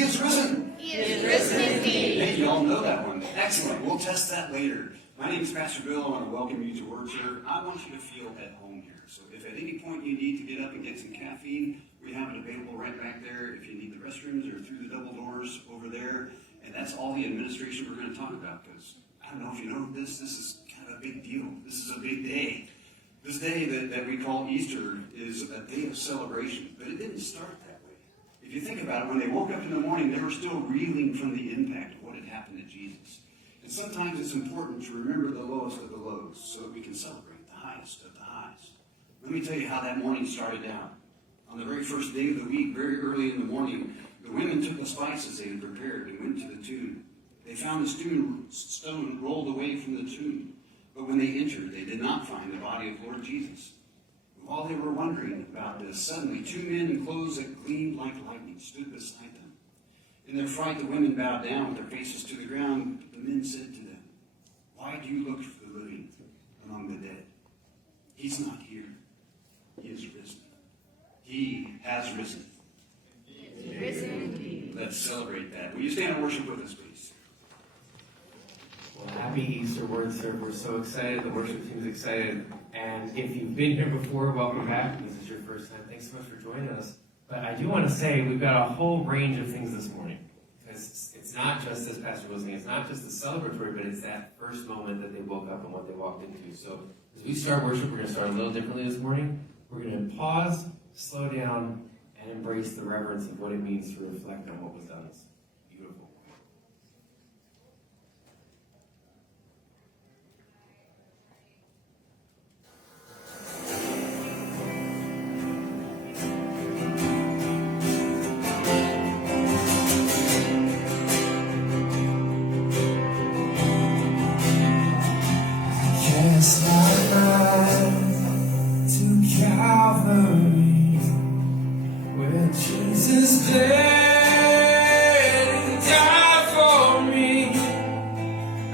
He is risen. He is risen indeed. Hey, you all know that one. Excellent. We'll test that later. My name is Pastor Bill. I want to welcome you to WordServe. I want you to feel at home here. So if at any point you need to get up and get some caffeine, we have it available right back there. If you need the restrooms or through the double doors over there. And that's all the administration we're going to talk about, because I don't know if you know this is kind of a big deal. This is a big day. This day that we call Easter is a day of celebration, but it didn't start that way. If you think about it, when they woke up in the morning, they were still reeling from the impact of what had happened to Jesus. And sometimes it's important to remember the lowest of the lows so that we can celebrate the highest of the highs. Let me tell you how that morning started out. On the very first day of the week, very early in the morning, the women took the spices they had prepared and went to the tomb. They found the stone rolled away from the tomb. But when they entered, they did not find the body of Lord Jesus. While they were wondering about this, suddenly 2 men in clothes that gleamed like lightning stood beside them. In their fright, the women bowed down with their faces to the ground. But the men said to them, "Why do you look for the living among the dead? He's not here. He is risen. He has risen." He is risen indeed. Let's celebrate that. Will you stand and worship with us, please? Well, happy Easter, WordServe. We're so excited. The worship team is excited. And if you've been here before, welcome back. If this is your first time, thanks so much for joining us. But I do want to say we've got a whole range of things this morning. Because it's not just, as Pastor was saying, it's not just the celebratory, but it's that first moment that they woke up and what they walked into. So as we start worship, we're going to start a little differently this morning. We're going to pause, slow down, and embrace the reverence of what it means to reflect on what was done. It's beautiful. Cast my mind to Calvary, where Jesus bled and died for me.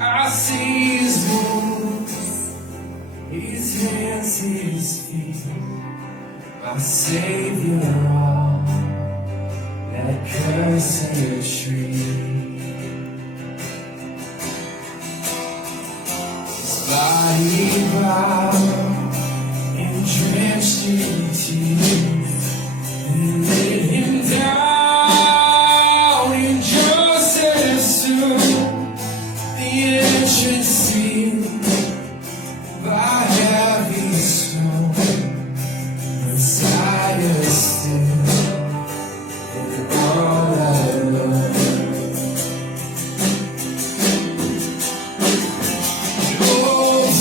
I see His wounds, His hands, His feet, my Savior on that cursed tree. Body bound and drenched in tears, they laid Him down in Joseph's tomb, the entrance sealed by heavy stone. Messiah still, and all alone.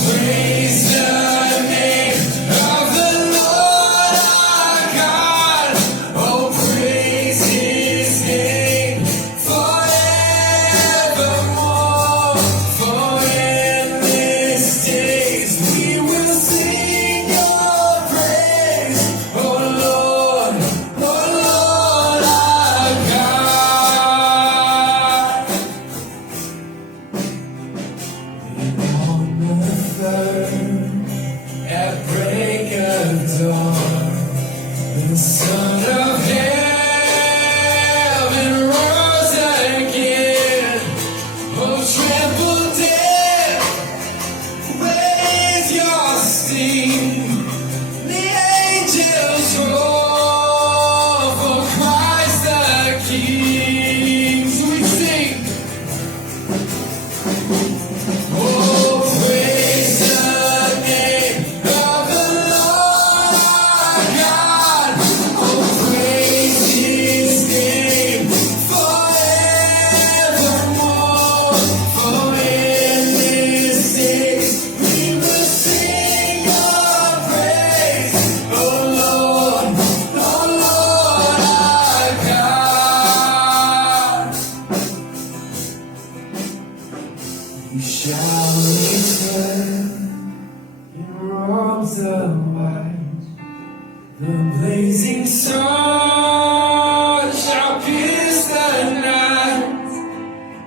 Praise the name of the Lord our God. Oh, praise His name forevermore. For endless days we will sing Your praise. Oh Lord our God. And on the third, at break of dawn, the Son of Heaven rose again. Oh, tremble death, raise your sting. The angels roar for Christ the King. So we sing. Oh, praise the name of the Lord our God. Oh, praise His name forevermore. For endless days we will sing Your praise. Oh Lord our God. You shall return in robes of white. The blazing sun shall pierce the night,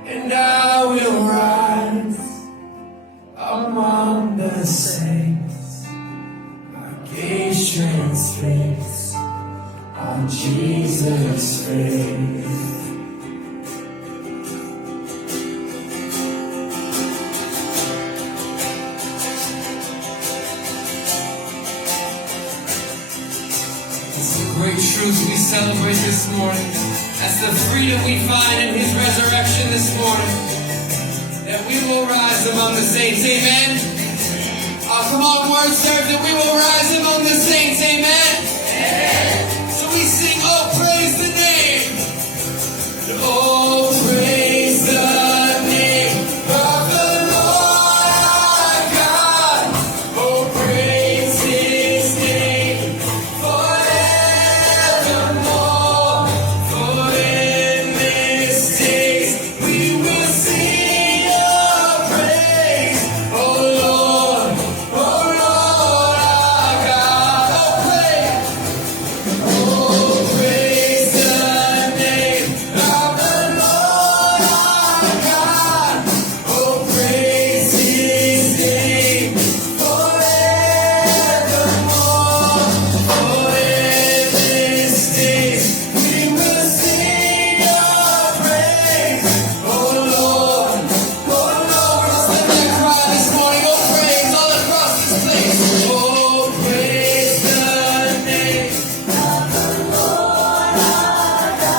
and I will rise among the saints. My gaze transfixed on Jesus' face. celebrate this morning. That's the freedom we find in His resurrection this morning. That we will rise among the saints, amen? Come on, WordServe, that we will rise among the saints, amen? So we sing, oh, praise the name. Oh, praise the name of the Lord our God. Oh, praise His name forevermore. For in this days we will sing your praise. Oh, Lord our God. Oh, praise the name of the Lord our God. Oh, praise His name forevermore. For in this day we will sing your praise. Oh, Lord, we're just letting that cry this morning. Oh, praise all across this place. Oh, praise the name.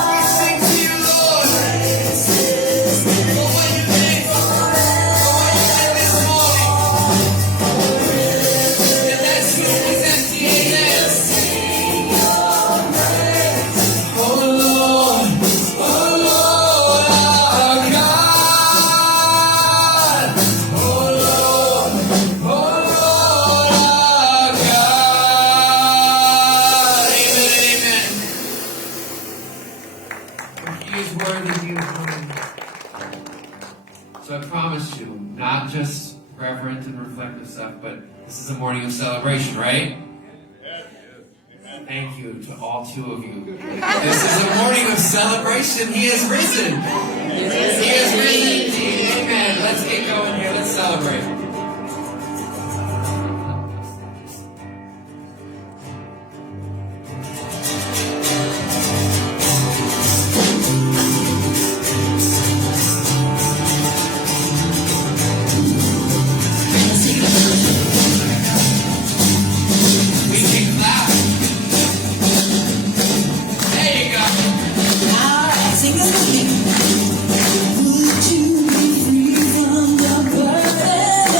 We sing to you, Lord, for what you did, for what you did this morning. And that tomb is empty, amen. Oh Lord our God. Oh Lord our God. Amen, amen. He is worthy, He is worthy. So I promise you, not just reverent and reflective stuff, but this is a morning of celebration, right? Thank you to all two of you. This is a morning of celebration. He is risen. He is risen indeed. Amen. Let's get going here. Let's celebrate. We can clap. There you go. Sing it with me. Would you be free from the burden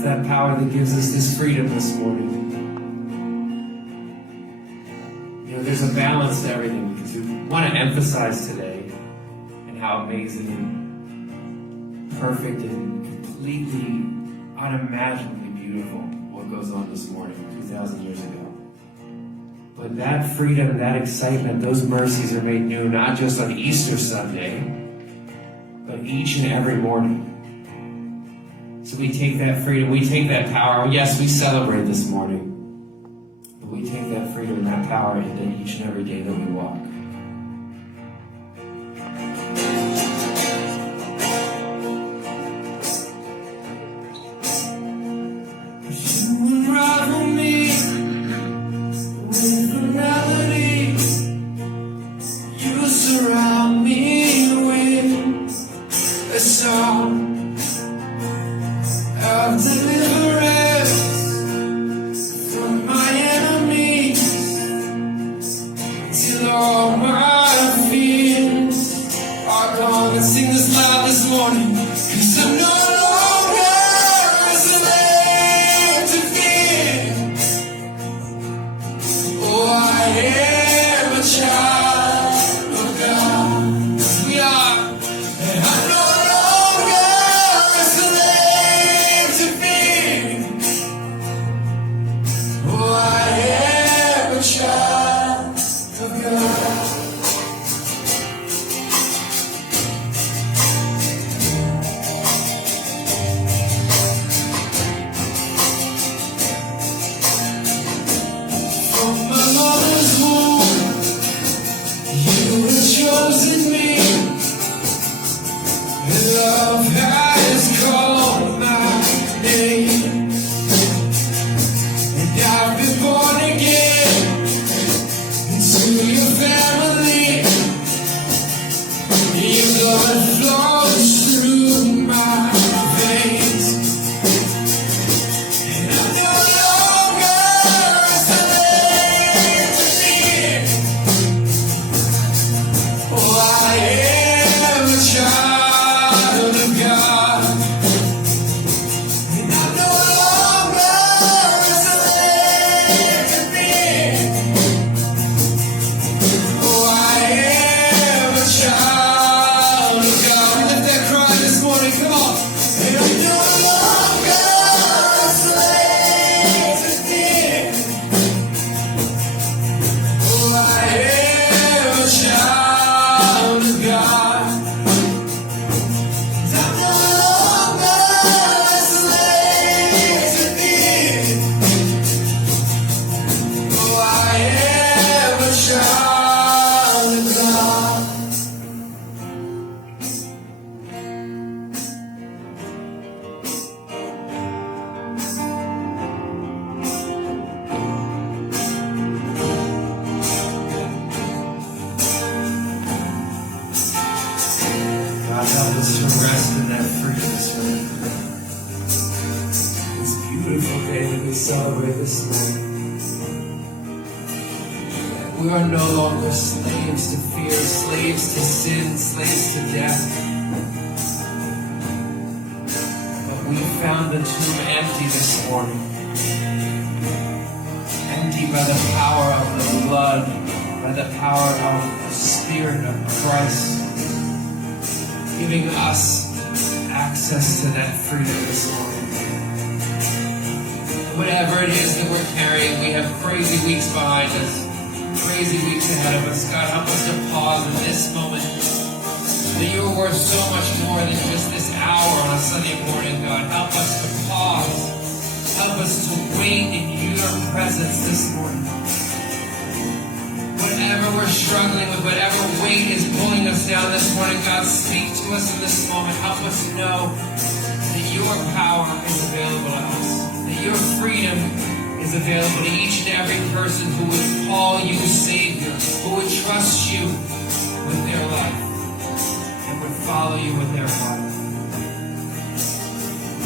It's that power that gives us this freedom this morning. You know, there's a balance to everything because we want to emphasize today and how amazing and perfect and completely unimaginably beautiful what goes on this morning 2,000 years ago. But that freedom, that excitement, those mercies are made new not just on Easter Sunday, but each and every morning. So we take that freedom, we take that power. Yes, we celebrate this morning. But we take that freedom and that power into each and every day that we walk. You unravel me with a melody. You surround me with a song of deliverance from my enemies, till all my fears are gone. Let's sing this loud this morning, 'cause I'm no longer a slave to fear. Oh, I am a child of God. Yes, we are. And I'm no longer a slave to fear. Oh, I am a child of God. From my mother's womb, you have chosen me. And love has called my name. And I've been born again into your family. Your blood flows through my veins. And I'm no longer a slave to fear. Oh, I am a child of God. And I'm no longer a slave to fear. Oh, I am a child of God. We lift that cry this morning, come on. And I'm no longer a slave to fear. Oh, I am a child of God. And I'm no longer a slave to fear. Oh, I am a child of God. God, help us to rest in that freedom this morning. This beautiful day that we celebrate this morning. We are no longer slaves to fear, slaves to sin, slaves to death. But we found the tomb empty this morning. Empty by the power of the blood, by the power of the Spirit of Christ, giving us access to that freedom this morning. Whatever it is that we're carrying, we have crazy weeks behind us, crazy weeks ahead of us. God, help us to pause in this moment. That you are worth so much more than just this hour on a Sunday morning, God. Help us to pause. Help us to wait in your presence this morning. Whatever we're struggling with, whatever weight is pulling us down this morning, God, speak to us in this moment. Help us know that your power is available to us, that your freedom is available to each and every person who would call you Savior, who would trust you with their life and would follow you with their heart.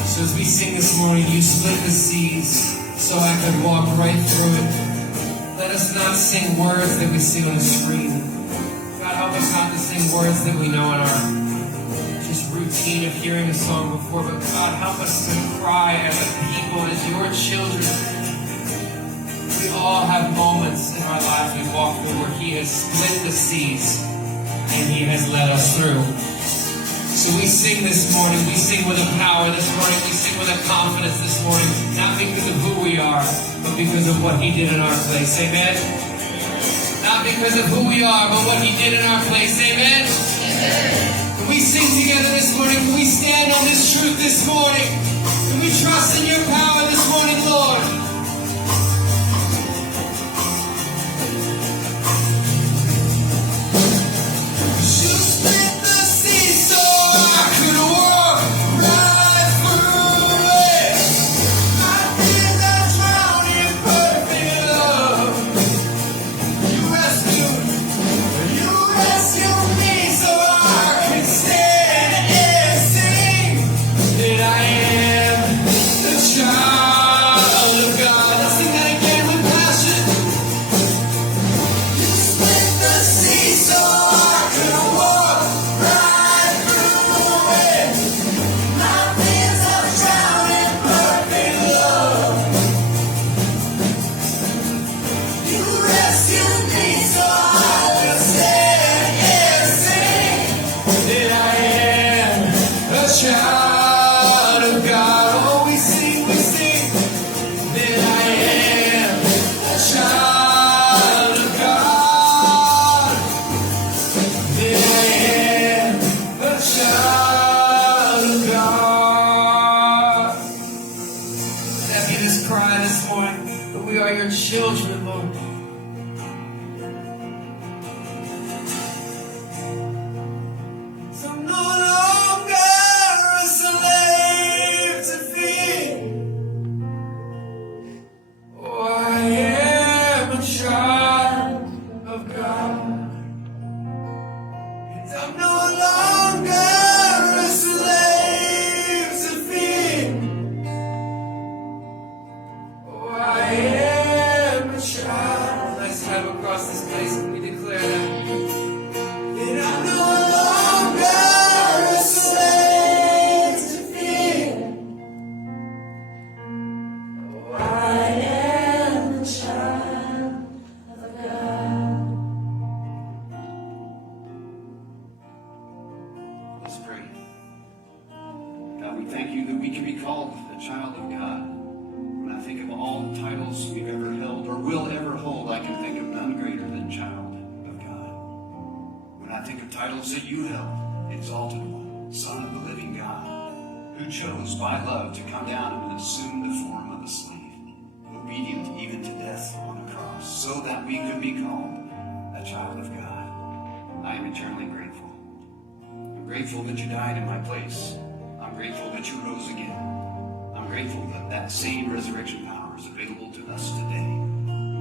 So as we sing this morning, you split the seas so I could walk right through it. Let us not sing words that we see on the screen. God, help us not to sing words that we know in our just routine routine of hearing a song before, but God, help us to cry as a people, as your children. We all have moments in our lives we walk through where He has split the seas and He has led us through. So we sing this morning, we sing with a power this morning, we sing with a confidence this morning, not because of who we are, but because of what He did in our place. Amen? Not because of who we are, but what He did in our place. Amen? When we sing together this morning, can we stand on this truth this morning? Can we trust in your power this morning, Lord? You split the sea so I could walk right through it. My fears are drowned in perfect love. You rescued me so I could stand and sing that I am the child of God. Let's sing that again with passion. You split the sea so I could walk right through it. My fears are drowned in perfect love. You rescued me so I will stand and sing that I am a child of God. Oh, we sing that I am a child of God. That I am a child of God. Let me just cry this morning that we are your children, Lord. So I'm no longer a slave to fear. Oh, I am a child of God. And I'm no longer a slave to fear. Oh, I am a child. Let's have across this place and we declare that. And I'm no longer a slave to fear. Oh, I am a child of God. Let's pray. God, we thank you that we can be called a child of God. When I think of all the titles we've ever held or will ever hold, I can think of none greater than child of God. When I think of titles that you held, exalted one, Son of the living God, who chose by love to come down and assume the form of a slave, obedient even to death on a cross, so that we could be called a child of God. I am eternally grateful. I'm grateful that you died in my place. I'm grateful that you rose again. I'm grateful that that same resurrection power is available to us today.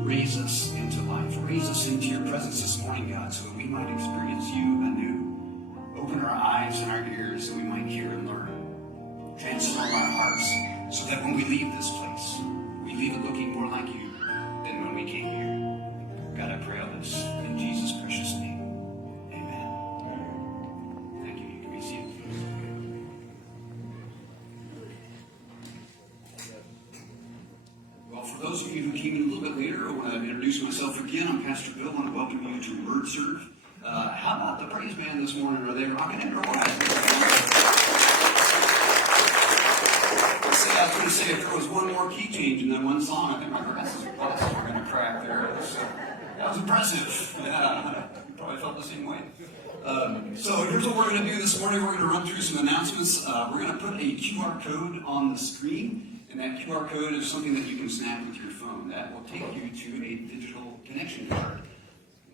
Raise us into life. Raise us into your presence this morning, God, so that we might experience you anew. Open our eyes and our ears so we might hear and learn. Transform our hearts so that when we leave this place, we leave it looking more like you than when we came here. God, I pray all this in Jesus' precious name. Amen. Thank you. You can be seated. Well, for those of you who came in a little bit later, I want to introduce myself again. I'm Pastor Bill. I want to welcome you to WordServe. How about the praise band this morning? Are they rocking it or what? I was going to say, if there was one more key change in that one song, I think my glasses were going to crack there. That was impressive. Yeah, you probably felt the same way. So here's what we're going to do this morning. We're going to run through some announcements. We're going to put a QR code on the screen. And that QR code is something that you can snap with your phone. That will take you to a digital connection card.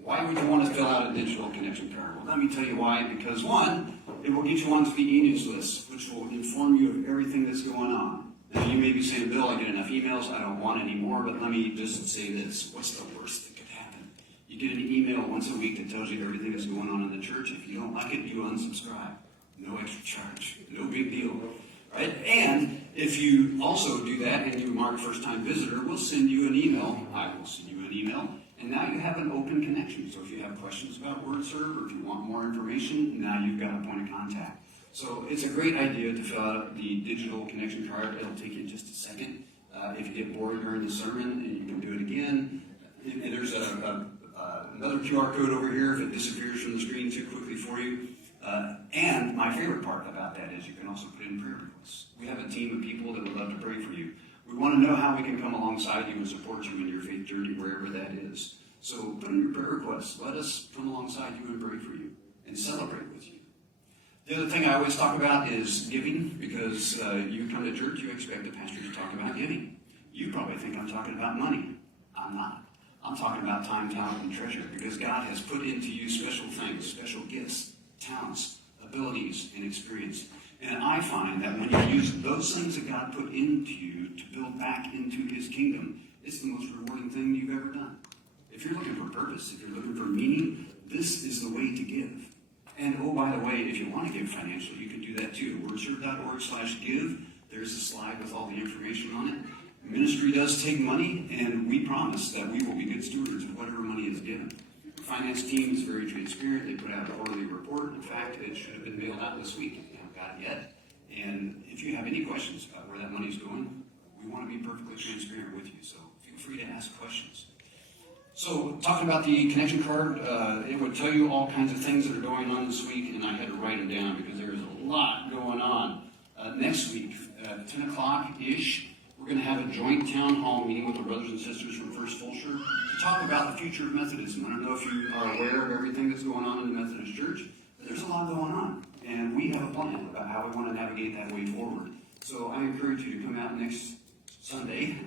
Why would you want to fill out a digital connection card? Well, let me tell you why. Because one, it will get you onto the e-news list, which will inform you of everything that's going on. Now, you may be saying, Bill, I get enough emails, I don't want any more, but let me just say this. What's the worst that could happen? You get an email once a week that tells you everything that's going on in the church. If you don't like it, you unsubscribe. No extra charge. No big deal. Right? And if you also do that and you mark first-time visitor, we'll send you an email. I will send you an email. And now you have an open connection. So if you have questions about WordServe or if you want more information, now you've got a point of contact. So it's a great idea to fill out the digital connection card. It'll take you just a second. If you get bored during the sermon, and you can do it again. And there's another QR code over here if it disappears from the screen too quickly for you. And my favorite part about that is you can also put in prayer requests. We have a team of people that would love to pray for you. We want to know how we can come alongside you and support you in your faith journey, wherever that is. So put in your prayer requests. Let us come alongside you and pray for you and celebrate with you. The other thing I always talk about is giving, because you come to church, you expect the pastor to talk about giving. You probably think I'm talking about money. I'm not. I'm talking about time, talent, and treasure, because God has put into you special things, special gifts, talents, abilities, and experience. And I find that when you use those things that God put into you to build back into his kingdom, it's the most rewarding thing you've ever done. If you're looking for purpose, if you're looking for meaning, this is the way to give. And oh, by the way, if you want to give financially, you can do that too. WordServe.org/give. There's a slide with all the information on it. Ministry does take money, and we promise that we will be good stewards of whatever money is given. The finance team is very transparent. They put out a quarterly report. In fact, it should have been mailed out this week if you haven't got it yet. And if you have any questions about where that money is going, we want to be perfectly transparent with you. So feel free to ask questions. So talking about the connection card, it would tell you all kinds of things that are going on this week, and I had to write them down because there's a lot going on. Next week, 10 o'clock-ish, we're going to have a joint town hall meeting with the brothers and sisters from First Fulshire to talk about the future of Methodism. I don't know if you are aware of everything that's going on in the Methodist Church, but there's a lot going on, and we have a plan about how we want to navigate that way forward. So I encourage you to come out next Sunday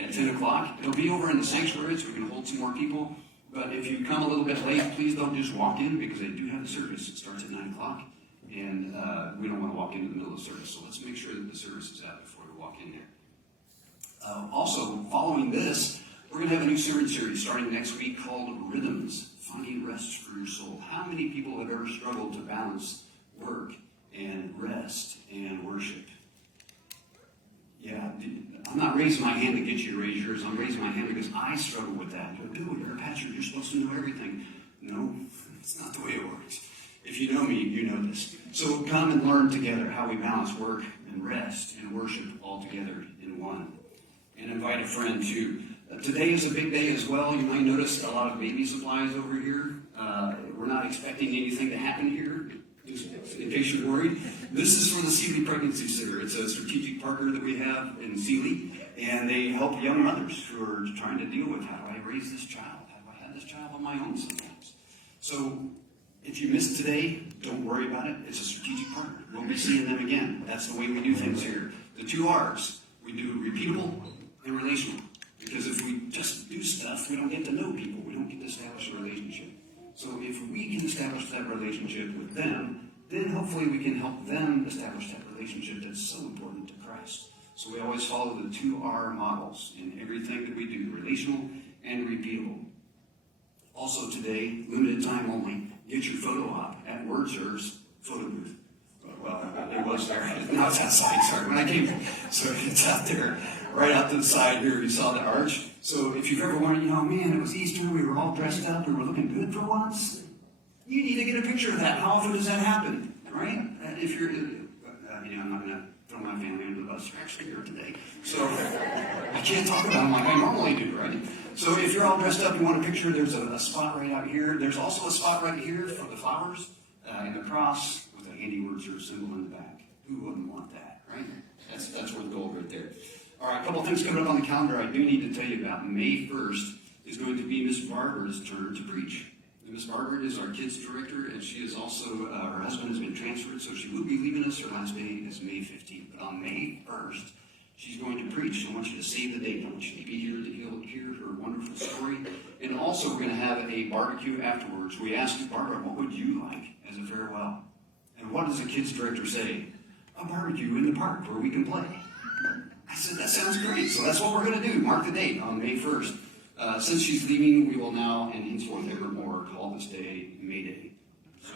at 10 o'clock. It'll be over in the sanctuary, so we can hold some more people. But if you come a little bit late, please don't just walk in, because they do have the service. It starts at 9 o'clock, and we don't want to walk into the middle of the service. So let's make sure that the service is out before we walk in there. Also, following this, we're going to have a new sermon series starting next week called Rhythms, Finding Rest for Your Soul. How many people have ever struggled to balance work and rest and worship? Yeah, I'm not raising my hand to get you to raise yours. I'm raising my hand because I struggle with that. Dude, you're a pastor. You're supposed to know everything. No, it's not the way it works. If you know me, you know this. So come and learn together how we balance work and rest and worship all together in one. And invite a friend too. Today is a big day as well. You might notice a lot of baby supplies over here. We're not expecting anything to happen here, just in case you're worried. This is from the Sealy Pregnancy Center. It's a strategic partner that we have in Sealy, and they help young mothers who are trying to deal with, how do I raise this child? How do I have this child on my own sometimes? So if you missed today, don't worry about it. It's a strategic partner. We'll be seeing them again. That's the way we do things here. The 2 R's. We do repeatable and relational. Because if we just do stuff, we don't get to know people. We don't get to establish a relationship. So if we can establish that relationship with them, then hopefully we can help them establish that relationship that's so important to Christ. So we always follow the 2R models in everything that we do, relational and repeatable. Also today, limited time only, get your photo op at WordServe's photo booth. Well, it was there. Now it's outside, sorry. When I came, so it's out there, right out to the side here. You saw the arch. So if you've ever wondered, man, it was Easter, we were all dressed up, we were looking good for once, you need to get a picture of that. How often does that happen, right? If you're, I'm not going to throw my family under the bus. They're actually here today. So I can't talk about them like I normally do, right? So if you're all dressed up, you want a picture, there's a spot right out here. There's also a spot right here for the flowers and the cross with a handy WordServe symbol in the back. Who wouldn't want that, right? That's worth gold right there. All right, a couple of things coming up on the calendar I do need to tell you about. May 1st is going to be Miss Barbara's turn to preach. Miss Barbara is our kids director, and she is also, her husband has been transferred, so she will be leaving us. Her last day is May 15th. But on May 1st, she's going to preach. So I want you to save the date. I want you to be here to hear her wonderful story. And also, we're going to have a barbecue afterwards. We asked Barbara, what would you like as a farewell? And what does the kids director say? A barbecue in the park where we can play. I said, that sounds great. So that's what we're going to do. Mark the date on May 1st. Since she's leaving, we will now and henceforth evermore call this day May Day. So,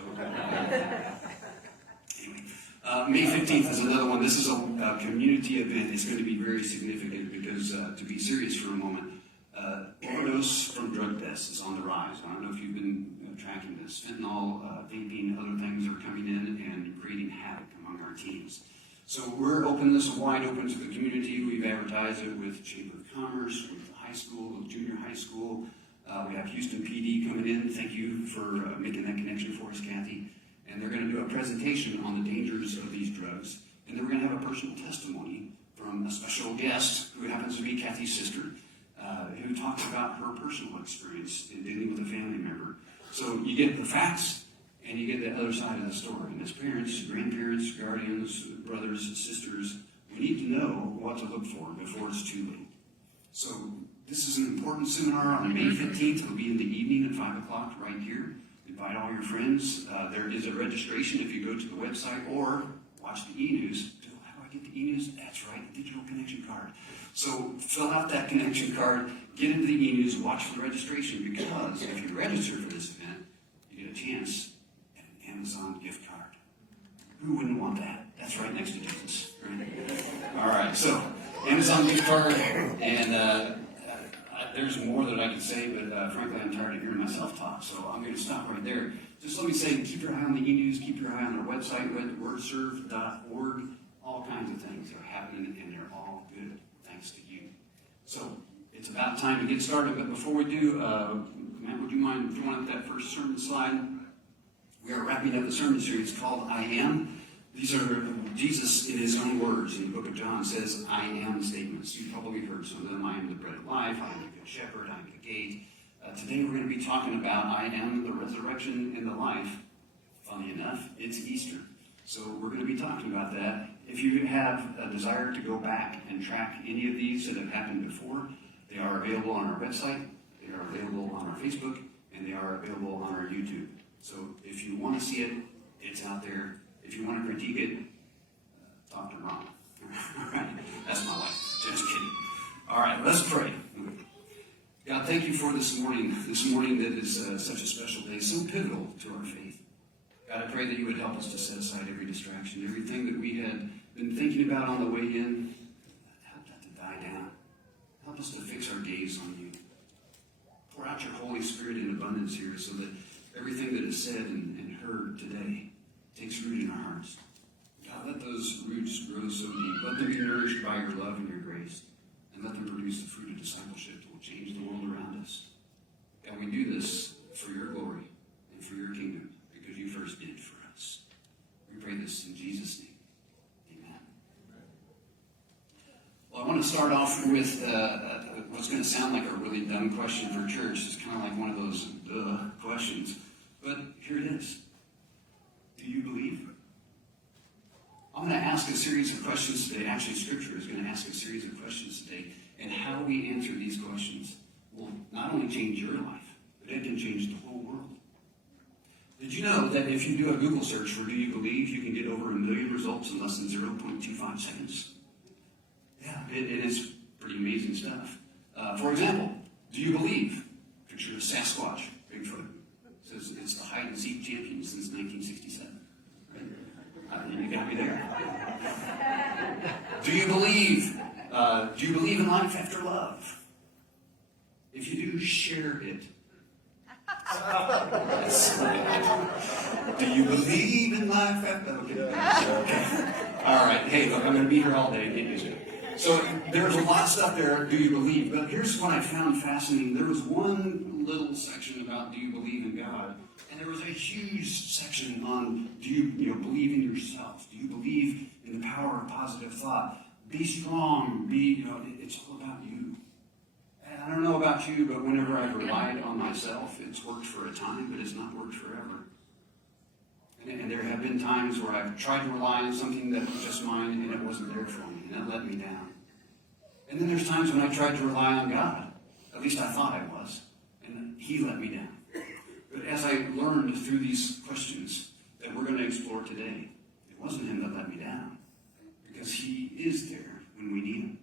anyway, May 15th is another one. This is a community event. It's going to be very significant because, to be serious for a moment, overdose from drug deaths is on the rise. I don't know if you've been tracking this. Fentanyl, vaping, other things are coming in and creating havoc among our teens. So we're opening this wide open to the community. We've advertised it with Chamber of Commerce, with the high school, with junior high school. We have Houston PD coming in. Thank you for making that connection for us, Kathy. And they're going to do a presentation on the dangers of these drugs. And then we're going to have a personal testimony from a special guest who happens to be Kathy's sister, who talked about her personal experience in dealing with a family member. So you get the facts and you get the other side of the story. And as parents, grandparents, guardians, brothers, sisters, we need to know what to look for before it's too late. So this is an important seminar on May 15th. It'll be in the evening at 5 o'clock right here. Invite all your friends. There is a registration if you go to the website or watch the e-news. How do I get the e-news? That's right, the digital connection card. So fill out that connection card, get into the e-news, watch for the registration, because if you register for this event, you get a chance at an Amazon gift card. Who wouldn't want that? That's right next to Jesus. Right? All right, so Amazon gift card, and there's more that I could say, but frankly, I'm tired of hearing myself talk, so I'm going to stop right there. Just let me say, keep your eye on the e-news, keep your eye on our website, WordServe.org. All kinds of things are happening, and they're all good, thanks to you. So it's about time to get started, but before we do, Matt, would you mind throwing up that first sermon slide? We are wrapping up the sermon series called I Am. These are Jesus in his own words. In the book of John says, I am statements. You've probably heard some of them. I am the bread of life. I am the good shepherd. I am the gate. Today we're going to be talking about I am the resurrection and the life. Funny enough, it's Easter. So we're going to be talking about that. If you have a desire to go back and track any of these that have happened before, they are available on our website, they are available on our Facebook, and they are available on our YouTube. So if you want to see it, it's out there. If you want to critique it, talk to Ron. That's my wife. Just kidding. All right, let's pray. God, thank you for this morning that is such a special day, so pivotal to our faith. God, I pray that you would help us to set aside every distraction, everything that we had been thinking about on the way in. Help that to die down. Help us to fix our gaze on you. Pour out your Holy Spirit in abundance here so that everything that is said and heard today takes root in our hearts. God, let those roots grow so deep. Let them be nourished by your love and your grace. And let them produce the fruit of discipleship that will change the world around us. God, we do this for your glory and for your kingdom, because you first did it for us. We pray this in Jesus' name. Amen. Well, I want to start off with what's going to sound like a really dumb question for church. It's kind of like one of those questions. But here it is. Do you believe? I'm going to ask a series of questions today. Actually, Scripture is going to ask a series of questions today. And how we answer these questions will not only change your life, but it can change the whole world. Did you know that if you do a Google search for do you believe, you can get over 1 million results in less than 0.25 seconds? Yeah, it is pretty amazing stuff. For example, do you believe? Picture of Sasquatch, Bigfoot. It says it's the hide-and-seek champion since 1967. Right? You got me there. Do you believe? Do you believe in life after love? If you do, share it. Do you believe in life after? Okay. All right. Hey, look, I'm going to be here all day. Get used to it. So there's a lot of stuff there. Do you believe? But here's what I found fascinating. There was one little section about do you believe in God, and there was a huge section on do you believe in yourself? Do you believe in the power of positive thought? Be strong. It's all about you. And I don't know about you, but whenever I've relied on myself, it's worked for a time, but it's not worked forever. And there have been times where I've tried to rely on something that was just mine, and it wasn't there for me, and it let me down. And then there's times when I tried to rely on God. At least I thought I was. And he let me down. But as I learned through these questions that we're going to explore today, it wasn't him that let me down. Because he is there when we need him.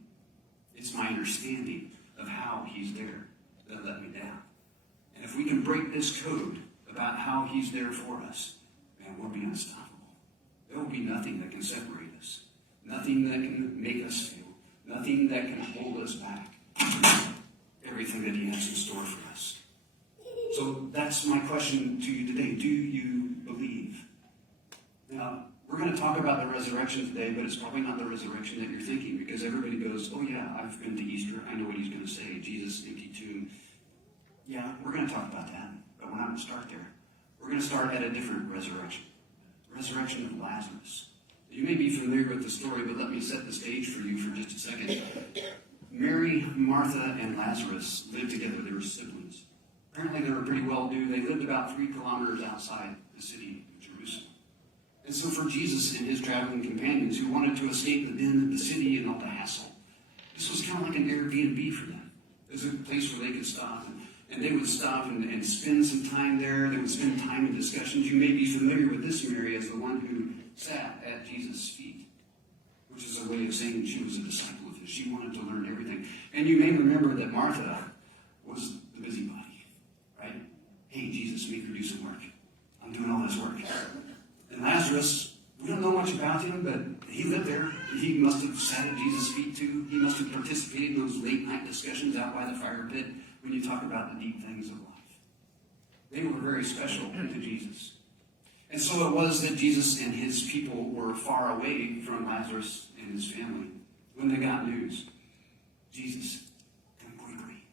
It's my understanding of how he's there that let me down. And if we can break this code about how he's there for us, man, we'll be unstoppable. There will be nothing that can separate us. Nothing that can make us fail. Nothing that can hold us back. Everything that he has in store for us. So that's my question to you today. Do you believe? Now, we're going to talk about the resurrection today, but it's probably not the resurrection that you're thinking, because everybody goes, oh yeah, I've been to Easter. I know what he's going to say. Jesus, empty tomb. Yeah, we're going to talk about that, but we're not going to start there. We're going to start at a different resurrection. The resurrection of Lazarus. You may be familiar with the story, but let me set the stage for you for just a second. Mary, Martha, and Lazarus lived together. They were siblings. Apparently they were pretty well-to-do. They lived about 3 kilometers outside the city of Jerusalem. And so for Jesus and his traveling companions who wanted to escape the din of the city and all the hassle, this was kind of like an Airbnb for them. It was a place where they could stop, and they would stop and spend some time there. They would spend time in discussions. You may be familiar with this Mary as the one who sat at Jesus' feet, which is a way of saying she was a disciple of his. She wanted to learn everything. And you may remember that Martha was the busybody, right? Hey, Jesus, make her do some work. I'm doing all this work. And Lazarus, we don't know much about him, but he lived there. He must have sat at Jesus' feet too. He must have participated in those late night discussions out by the fire pit when you talk about the deep things of life. They were very special to Jesus. And so it was that Jesus and his people were far away from Lazarus and his family when they got news. Jesus, come quickly.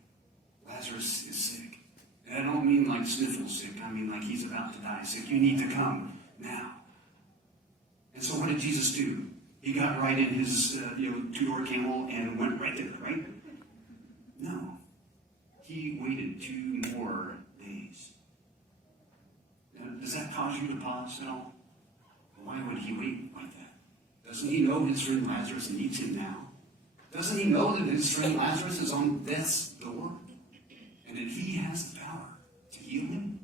Lazarus is sick. And I don't mean like sniffle sick. I mean like he's about to die sick. You need to come now. And so what did Jesus do? He got right in his 2-door camel and went right there, right? No. He waited 2 more days. Now, does that cause you to pause at all? Why would he wait like that? Doesn't he know his friend Lazarus needs him now? Doesn't he know that his friend Lazarus is on death's door? And that he has the power to heal him?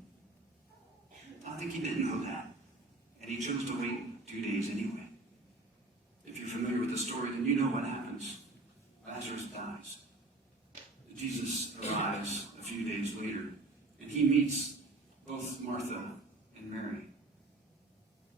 I think he didn't know that. And he chose to wait 2 days anyway. If you're familiar with the story, then you know what happens. Lazarus dies. Jesus arrives a few days later, and he meets both Martha and Mary.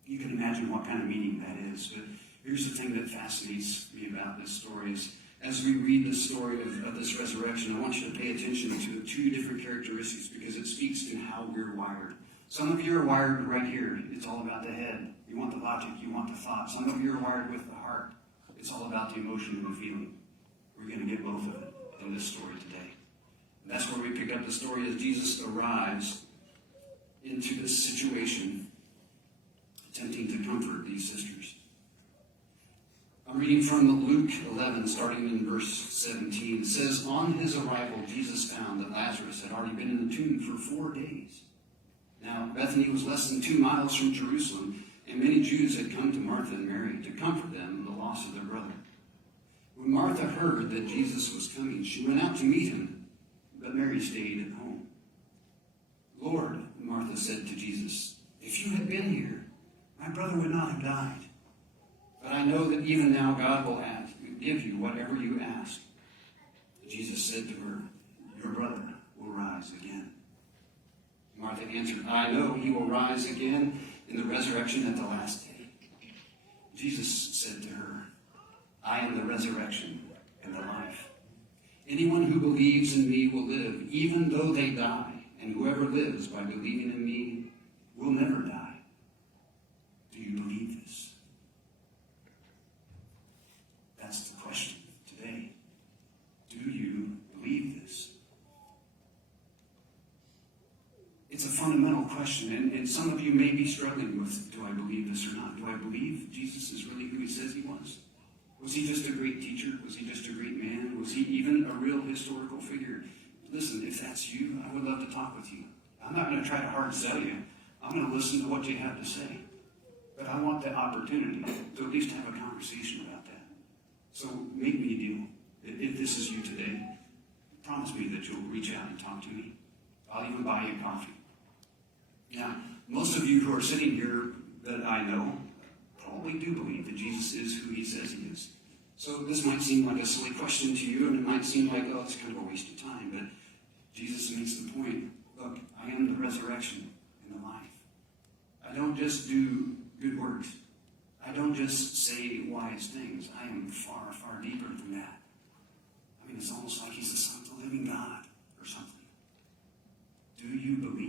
You can imagine what kind of meeting that is, but here's the thing that fascinates me about this story is, as we read the story of this resurrection, I want you to pay attention to 2 different characteristics because it speaks to how we're wired. Some of you are wired right here. It's all about the head. You want the logic. You want the thought. Some of you are wired with the heart. It's all about the emotion and the feeling. We're going to get both of it in this story today. And that's where we pick up the story as Jesus arrives into this situation, attempting to comfort these sisters. I'm reading from Luke 11, starting in verse 17. It says, on his arrival, Jesus found that Lazarus had already been in the tomb for 4 days. Now, Bethany was less than 2 miles from Jerusalem, and many Jews had come to Martha and Mary to comfort them in the loss of their brother. When Martha heard that Jesus was coming, she went out to meet him, but Mary stayed at home. Lord, Martha said to Jesus, if you had been here, my brother would not have died. But I know that even now God will give you whatever you ask. Jesus said to her, your brother will rise again. Martha answered, I know he will rise again in the resurrection at the last day. Jesus said to her, I am the resurrection and the life. Anyone who believes in me will live, even though they die, and whoever lives by believing in me will never die. Do you believe this? That's the question today. Do you believe this? It's a fundamental question, and some of you may be struggling with, do I believe this or not? Do I believe Jesus is really who he says he was? Was he just a great teacher? Was he just a great man? Was he even a real historical figure? Listen, if that's you, I would love to talk with you. I'm not going to try to hard sell you. I'm going to listen to what you have to say. But I want the opportunity to at least have a conversation about that. So make me a deal. If this is you today, promise me that you'll reach out and talk to me. I'll even buy you coffee. Now, most of you who are sitting here that I know probably do believe that Jesus is who he says he is. So this might seem like a silly question to you, and it might seem like, oh, it's kind of a waste of time, but Jesus makes the point, look, I am the resurrection and the life. I don't just do good works. I don't just say wise things. I am far, far deeper than that. I mean, it's almost like he's the Son of the living God or something. Do you believe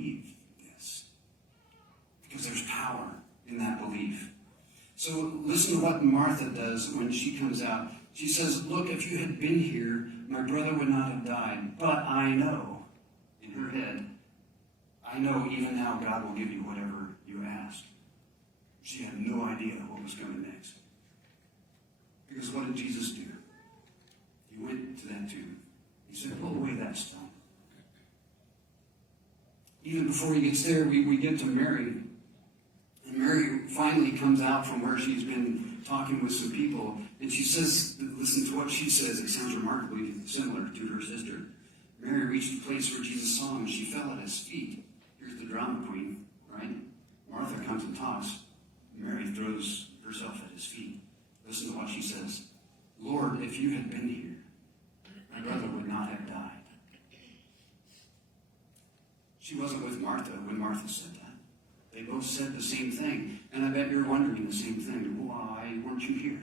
listen to what Martha does when she comes out. She says, look, if you had been here, my brother would not have died. But I know, in her head, I know even now God will give you whatever you ask. She had no idea what was coming next. Because what did Jesus do? He went to that tomb. He said, pull away that stone. Even before he gets there, we get to Mary. And Mary finally comes out from where she's been talking with some people. And she says, listen to what she says. It sounds remarkably similar to her sister. Mary reached the place where Jesus saw him, and she fell at his feet. Here's the drama queen, right? Martha comes and talks. Mary throws herself at his feet. Listen to what she says. Lord, if you had been here, my brother would not have died. She wasn't with Martha when Martha said that. They both said the same thing. And I bet you're wondering the same thing. Why weren't you here?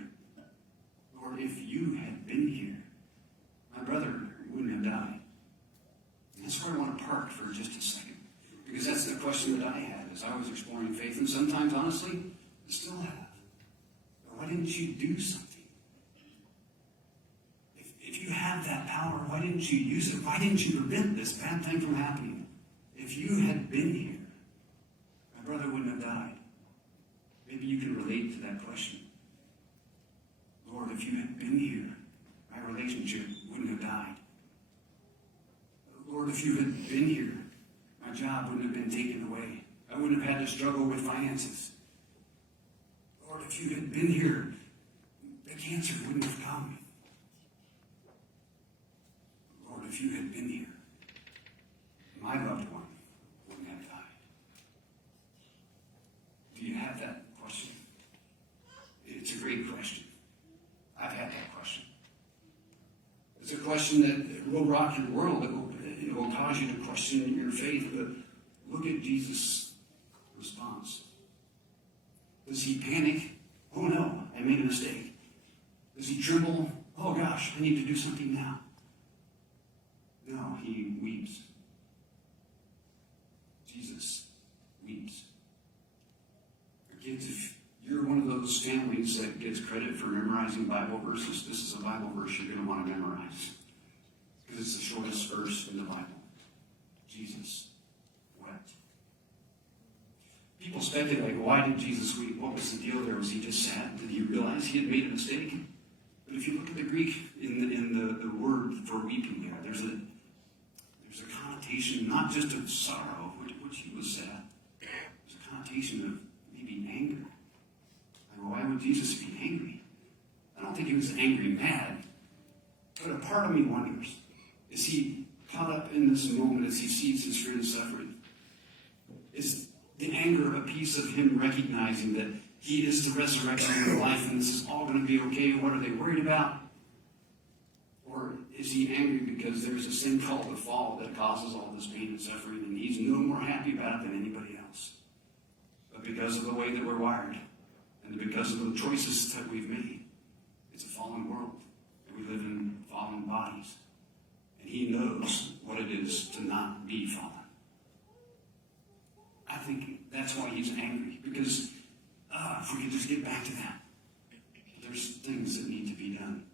Lord, if you had been here, my brother wouldn't have died. And that's where I want to park for just a second. Because that's the question that I had as I was exploring faith. And sometimes, honestly, I still have. Why didn't you do something? If you have that power, why didn't you use it? Why didn't you prevent this bad thing from happening? If you had been here, my brother wouldn't have died. Maybe you can relate to that question. Lord, if you had been here, my relationship wouldn't have died. Lord, if you had been here, my job wouldn't have been taken away. I wouldn't have had to struggle with finances. Lord, if you had been here, the cancer wouldn't have come. Lord, if you had been here, my loved one wouldn't have died. Do you have that question? It's a great question. I've had that question. It's a question that will rock your world. It will cause you to question your faith. But look at Jesus' response. Does he panic? Oh no, I made a mistake. Does he tremble? Oh gosh, I need to do something now. No, he weeps. Jesus weeps. Kids, if you're one of those families that gets credit for memorizing Bible verses, this is a Bible verse you're going to want to memorize. Because it's the shortest verse in the Bible. Jesus wept. People speculate, why did Jesus weep? What was the deal there? Was he just sad? Did he realize he had made a mistake? But if you look at the Greek in the word for weeping there, there's a connotation not just of sorrow, which he was sad. There's a connotation of maybe anger. Like, why would Jesus be angry? I don't think he was angry mad. But a part of me wonders, is he caught up in this moment as he sees his friend suffering? Is the anger a piece of him recognizing that he is the resurrection and the life and this is all going to be okay? What are they worried about? Or is he angry because there's a sin called the fall that causes all this pain and suffering and he's no more happy about it than anybody else? But because of the way that we're wired and because of the choices that we've made, it's a fallen world and we live in fallen bodies. And he knows what it is to not be fallen. I think that's why he's angry, because if we could just get back to that, there's things that need to be done.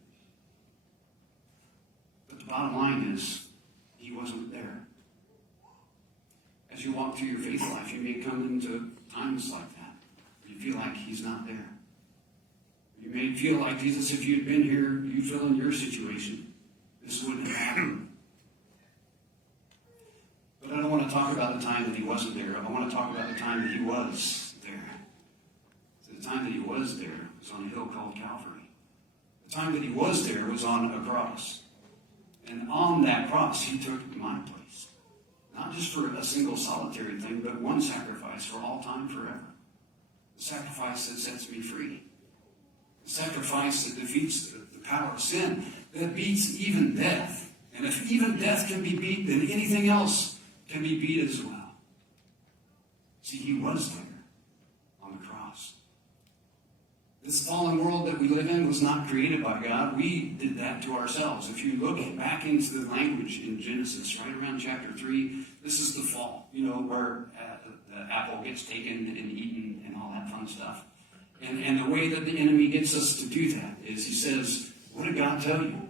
But the bottom line is, he wasn't there. As you walk through your faith life, you may come into times like that. You feel like he's not there. You may feel like, Jesus, if you'd been here, you fill in your situation, this wouldn't have happened. But I don't want to talk about the time that he wasn't there. I want to talk about the time that he was there. So the time that he was there was on a hill called Calvary. The time that he was there was on a cross. And on that cross, he took my place. Not just for a single solitary thing, but one sacrifice for all time forever. The sacrifice that sets me free. The sacrifice that defeats the power of sin, that beats even death. And if even death can be beat, then anything else can be beat as well. See, he was there on the cross. This fallen world that we live in was not created by God. We did that to ourselves. If you look back into the language in Genesis, right around chapter 3, this is the fall, where the apple gets taken and eaten and all that fun stuff. And the way that the enemy gets us to do that is he says, what did God tell you?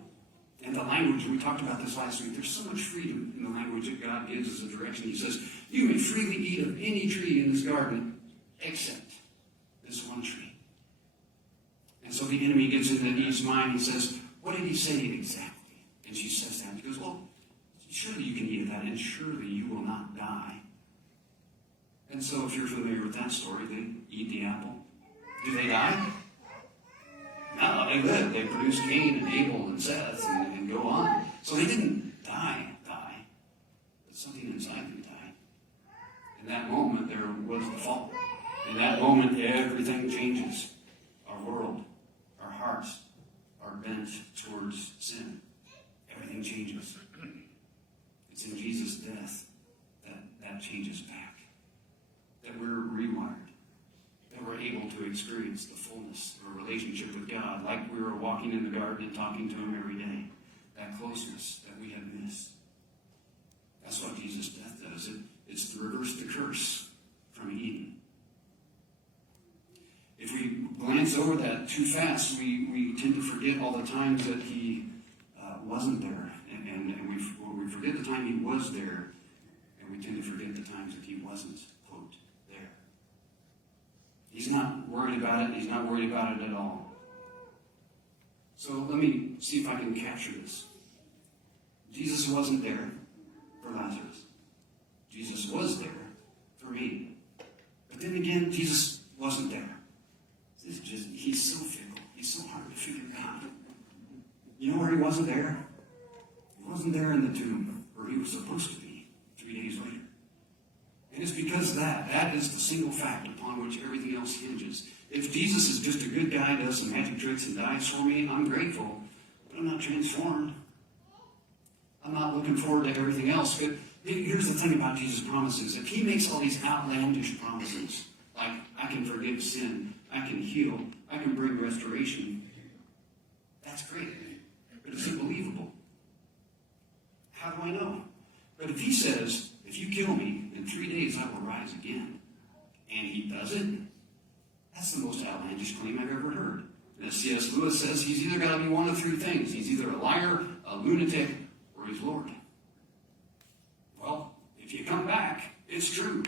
And the language, we talked about this last week, there's so much freedom in the language that God gives as a direction. He says, you may freely eat of any tree in this garden except this one tree. And so the enemy gets into Eve's mind. He says, what did he say exactly? And she says that. He goes, well, surely you can eat of that, and surely you will not die. And so if you're familiar with that story, they eat the apple. Do they die? No, they live. They produce Cain and Abel and Seth and go on. So they didn't die. But something inside them died. In that moment, there was the fall. In that moment, everything changes. Our world, our hearts are bent towards sin. Everything changes. It's in Jesus' death that changes back. That we're rewired. That we're able to experience the fullness of a relationship with God, like we were walking in the garden and talking to Him every day. That closeness that we had missed. That's what Jesus' death does. It's to reverse the curse from Eden. If we glance over that too fast, we tend to forget all the times that He wasn't there. And we forget the time He was there, and we tend to forget the times that He wasn't, quote, there. He's not worried about it. He's not worried about it at all. So let me see if I can capture this. Jesus wasn't there for Lazarus. Jesus was there for me. But then again, Jesus wasn't there. He's so fickle. He's so hard to figure out. You know where He wasn't there? He wasn't there in the tomb where He was supposed to be 3 days later. And it's because that is the single fact upon which everything else hinges. If Jesus is just a good guy, does some magic tricks and dies for me, I'm grateful. But I'm not transformed. I'm not looking forward to everything else. But here's the thing about Jesus' promises. If He makes all these outlandish promises, like I can forgive sin, I can heal, I can bring restoration, that's great. But is it believable? How do I know? But if He says, if you kill me, in 3 days I will rise again, and He does it, that's the most outlandish claim I've ever heard. And as C.S. Lewis says, He's either got to be one of three things. He's either a liar, a lunatic, or He's Lord. Well, if you come back, it's true.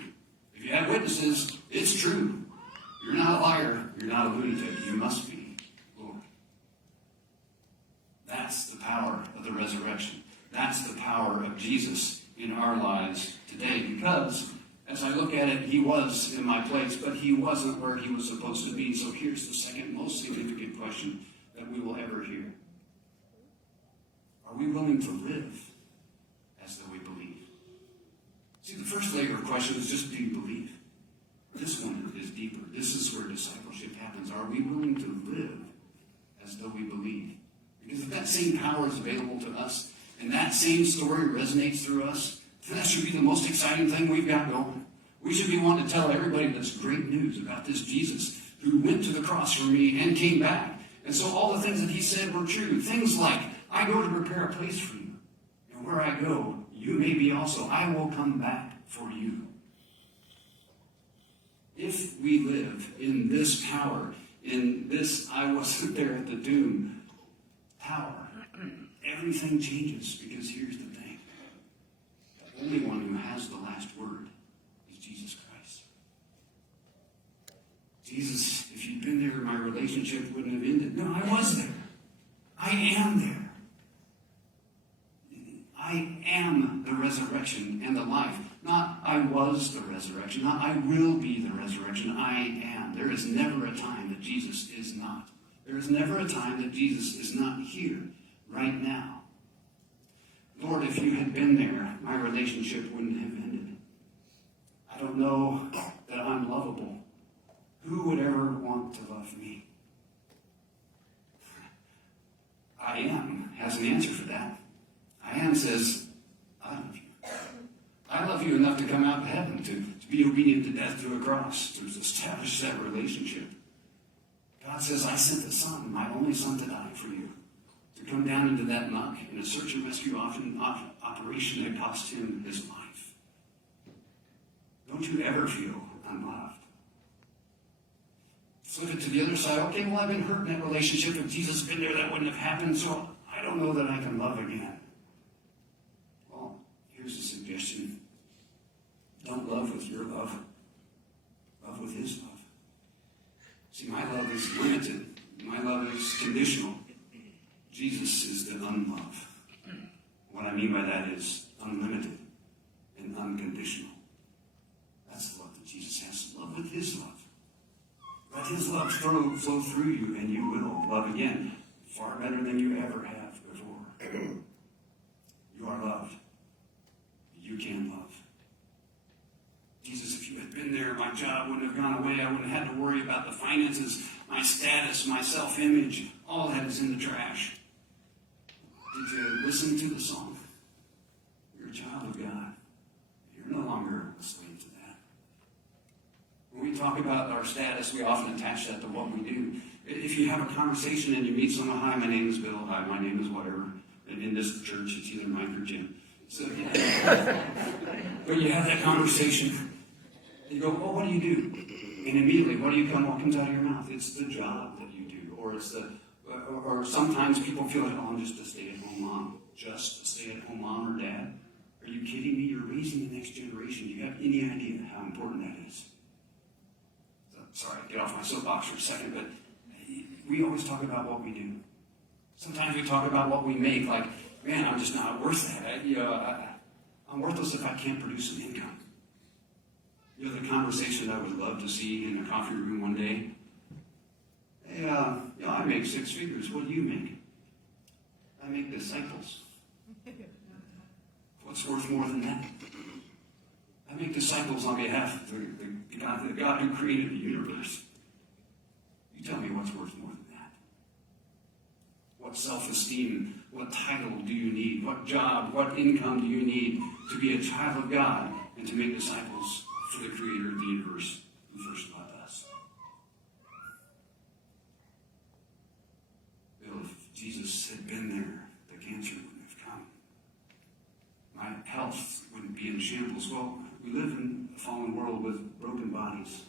If you have witnesses, it's true. You're not a liar. You're not a lunatic. You must be Lord. That's the power of the resurrection. That's the power of Jesus in our lives today. Because, as I look at it, He was in my place, but He wasn't where He was supposed to be. So here's the second most significant question that we will ever hear. Are we willing to live as though we believe? See, the first layer of question is just, do you believe? This one is deeper. This is where discipleship happens. Are we willing to live as though we believe? Because if that same power is available to us, and that same story resonates through us, then that should be the most exciting thing we've got going. We should be wanting to tell everybody this great news about this Jesus who went to the cross for me and came back. And so all the things that He said were true. Things like, I go to prepare a place for you. And where I go, you may be also. I will come back for you. If we live in this power, in this I wasn't there at the tomb power, everything changes, because here's the thing. The only one who has the last word is Jesus Christ. Jesus, if you'd been there, my relationship wouldn't have ended. No, I was there. I am there. I am the resurrection and the life. Not I was the resurrection. Not I will be the resurrection. I am. There is never a time that Jesus is not. There is never a time that Jesus is not here, right now. Lord, if you had been there, my relationship wouldn't have ended. I don't know that I'm lovable. Who would ever want to love me? I am has an answer for that. I am says, I love you. I love you enough to come out of heaven, to be obedient to death through a cross, to establish that relationship. God says, I sent the Son, my only Son, to die for you, to come down into that muck in a search and rescue operation that cost Him His life. Don't you ever feel unloved. Flip it to the other side. Okay, well, I've been hurt in that relationship. If Jesus had been there, that wouldn't have happened, so I don't know that I can love again. Well, here's a suggestion. Don't love with your love. Love with his love. See, my love is limited. My love is conditional. Jesus is the unlove. What I mean by that is unlimited and unconditional. That's the love that Jesus has. Love with his love. Let his love flow through you, and you will love again far better than you ever have before. You are loved. You can love. Jesus, if you had been there, my job wouldn't have gone away. I wouldn't have had to worry about the finances, my status, my self-image. All that is in the trash. Did you listen to the song? You're a child of God. You're no longer a slave to that. When we talk about our status, we often attach that to what we do. If you have a conversation and you meet someone, hi, my name is Bill, hi, my name is whatever. And in this church, it's either Mike or Jim. So, yeah. But you have that conversation. You go, well, what do you do? And immediately, what comes out of your mouth? It's the job that you do. Or sometimes people feel like, oh, I'm just a stay-at-home mom. Just a stay-at-home mom or dad? Are you kidding me? You're raising the next generation. Do you have any idea how important that is? Sorry, get off my soapbox for a second, but we always talk about what we do. Sometimes we talk about what we make, like, man, I'm just not worth that. I'm worthless if I can't produce an income. The conversation I would love to see in a coffee room one day. Hey, I make 6 figures. What do you make? I make disciples. What's worth more than that? I make disciples on behalf of the God who created the universe. You tell me what's worth more than that. What self-esteem, what title do you need? What job, what income do you need to be a child of God and to make disciples for the creator of the universe who first loved us? Bill, if Jesus had been there, the cancer wouldn't have come. My health wouldn't be in shambles. Well, we live in a fallen world with broken bodies,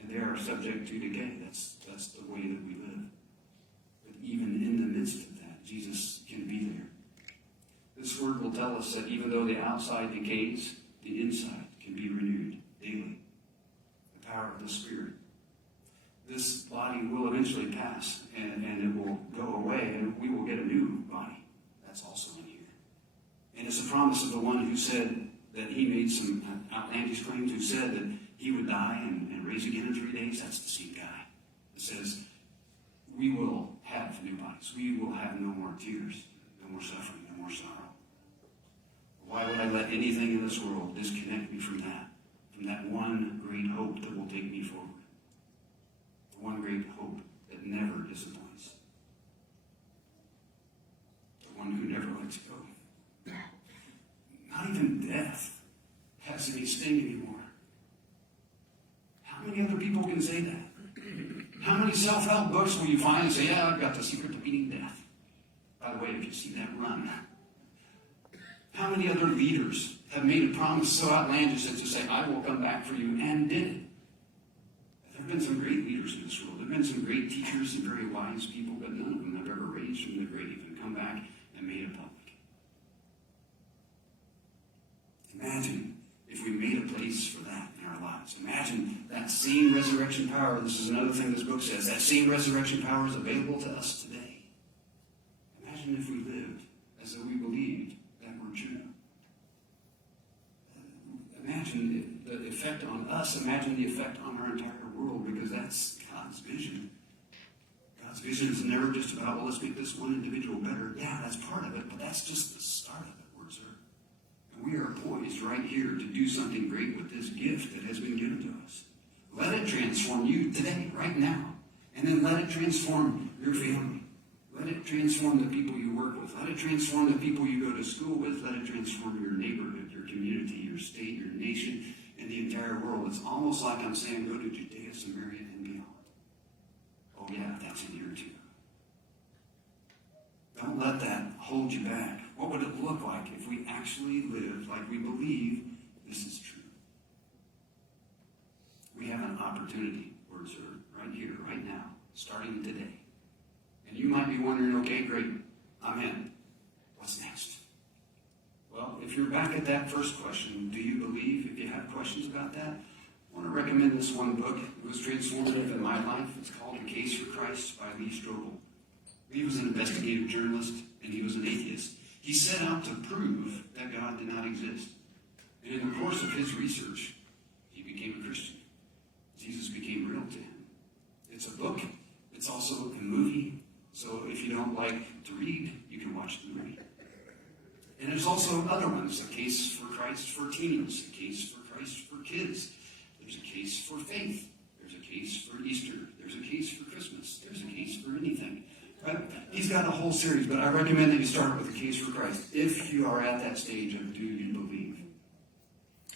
and they are subject to decay. That's the way that we live. But even in the midst of that, Jesus can be there. This word will tell us that even though the outside decays, the inside can be renewed daily. The power of the Spirit. This body will eventually pass, and it will go away, and we will get a new body. That's also in here. And it's a promise of the one who said that he made some outlandish claims, who said that he would die and raise again in 3 days. That's the same guy that says we will have new bodies. We will have no more tears, no more suffering, no more sorrow. Why would I let anything in this world disconnect me from that one great hope that will take me forward? The one great hope that never disappoints. The one who never lets go. Not even death has any sting anymore. How many other people can say that? How many self-help books will you find and say, yeah, I've got the secret to beating death? By the way, if you see that, run. How many other leaders have made a promise so outlandish as to say, I will come back for you, and did it? There have been some great leaders in this world. There have been some great teachers and very wise people, but none of them have ever raised from the grave and come back and made it public. Imagine if we made a place for that in our lives. Imagine that same resurrection power. This is another thing this book says. That same resurrection power is available to us today. Imagine if we lived as though we believed that were true. Imagine the effect on us. Imagine the effect on our entire world, because that's God's vision. God's vision is never just about, well, let's make this one individual better. Yeah, that's part of it, but that's just the start of it. We are poised right here to do something great with this gift that has been given to us. Let it transform you today, right now. And then let it transform your family. Let it transform the people you work with. Let it transform the people you go to school with. Let it transform your neighborhood, your community, your state, your nation, and the entire world. It's almost like I'm saying, go to Judea, Samaria, and beyond. Oh yeah, that's in here too. Don't let that hold you back. What would it look like if we actually lived like we believe this is true? We have an opportunity, WordServe, right here, starting today. And you might be wondering, okay, great, I'm in. What's next? Well, if you're back at that first question, do you believe? If you have questions about that, I want to recommend this one book. It was transformative in my life. It's called A Case for Christ by Lee Strobel. He was an investigative journalist, and he was an atheist. He set out to prove that God did not exist. And in the course of his research, he became a Christian. Jesus became real to him. It's a book. It's also a movie. So if you don't like to read, you can watch the movie. And there's also other ones. A Case for Christ for teens. A Case for Christ for kids. There's a case for faith. There's a case for Easter. There's a case for Christmas. There's a case for anything. Right? He's got a whole series, but I recommend that you start with A Case for Christ if you are at that stage of do you believe.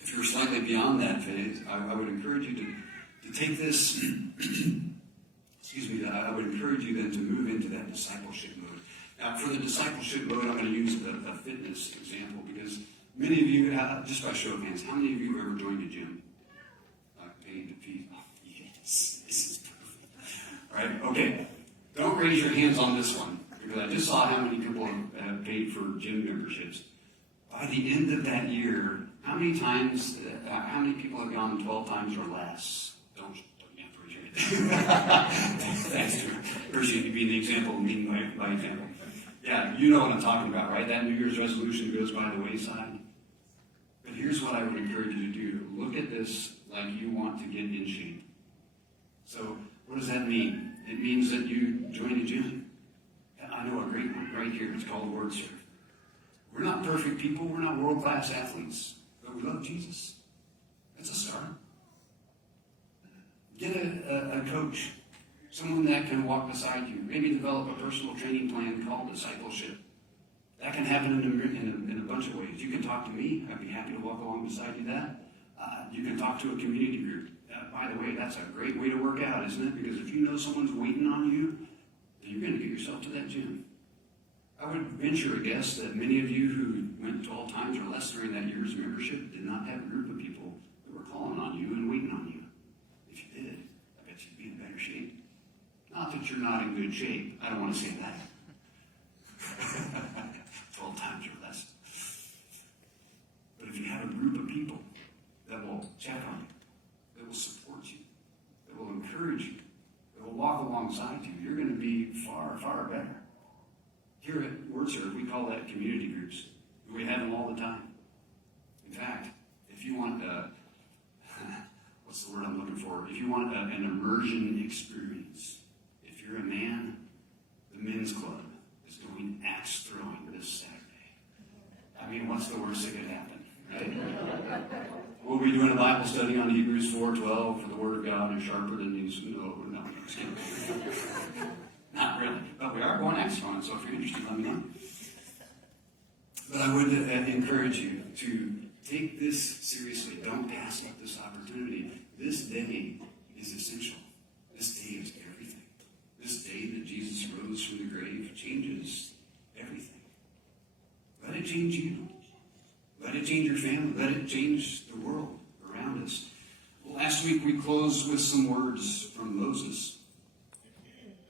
If you're slightly beyond that phase, I would encourage you to take this, I would encourage you then to move into that discipleship mode. Now, for the discipleship mode, I'm going to use a fitness example because many of you, just by show of hands, how many of you have ever joined a gym? Paid the fee? Oh, yes, this is perfect. All right, okay. Don't raise your hands on this one because I just saw how many people have paid for gym memberships. By the end of that year, how many people have gone 12 times or less? Don't you have to raise your hand. Thanks, Drew. Appreciate you being the example and being my example. Yeah, you know what I'm talking about, right? That New Year's resolution goes by the wayside. But here's what I would encourage you to do. Look at this like you want to get in shape. So what does that mean? It means that you join a gym. I know a great one right here. It's called WordServe. We're not perfect people. We're not world-class athletes. But we love Jesus. That's a start. Get a coach. Someone that can walk beside you. Maybe develop a personal training plan called discipleship. That can happen in a bunch of ways. You can talk to me. I'd be happy to walk along beside you that. You can talk to a community group. By the way, that's a great way to work out, isn't it? Because if you know someone's waiting on you, then you're going to get yourself to that gym. I would venture a guess that many of you who went 12 times or less during that year's membership did not have a group of people that were calling on you and waiting on you. If you did, I bet you'd be in better shape. Not that you're not in good shape. I don't want to say that. 12 times or less. But if you have a group of people that will check on you, that will support you, that will encourage you, that will walk alongside you, you're going to be far, far better. Here at WordServe, we call that community groups. We have them all the time. In fact, if you want what's the word I'm looking for? If you want an immersion experience, if you're a man, the men's club is going axe throwing this Saturday. I mean, what's the worst that could happen, right? We'll be doing a Bible study on Hebrews 4:12 for the Word of God is sharper than these. No, just kidding. Not really. But we are going axe throwing, so if you're interested, let me know. But I would encourage you to take this seriously. Don't pass up this opportunity. This day is essential. This day is everything. This day that Jesus rose from the grave changes everything. Let it change you. Let it change your family. Let it change the world around us. Well, last week we closed with some words from Moses.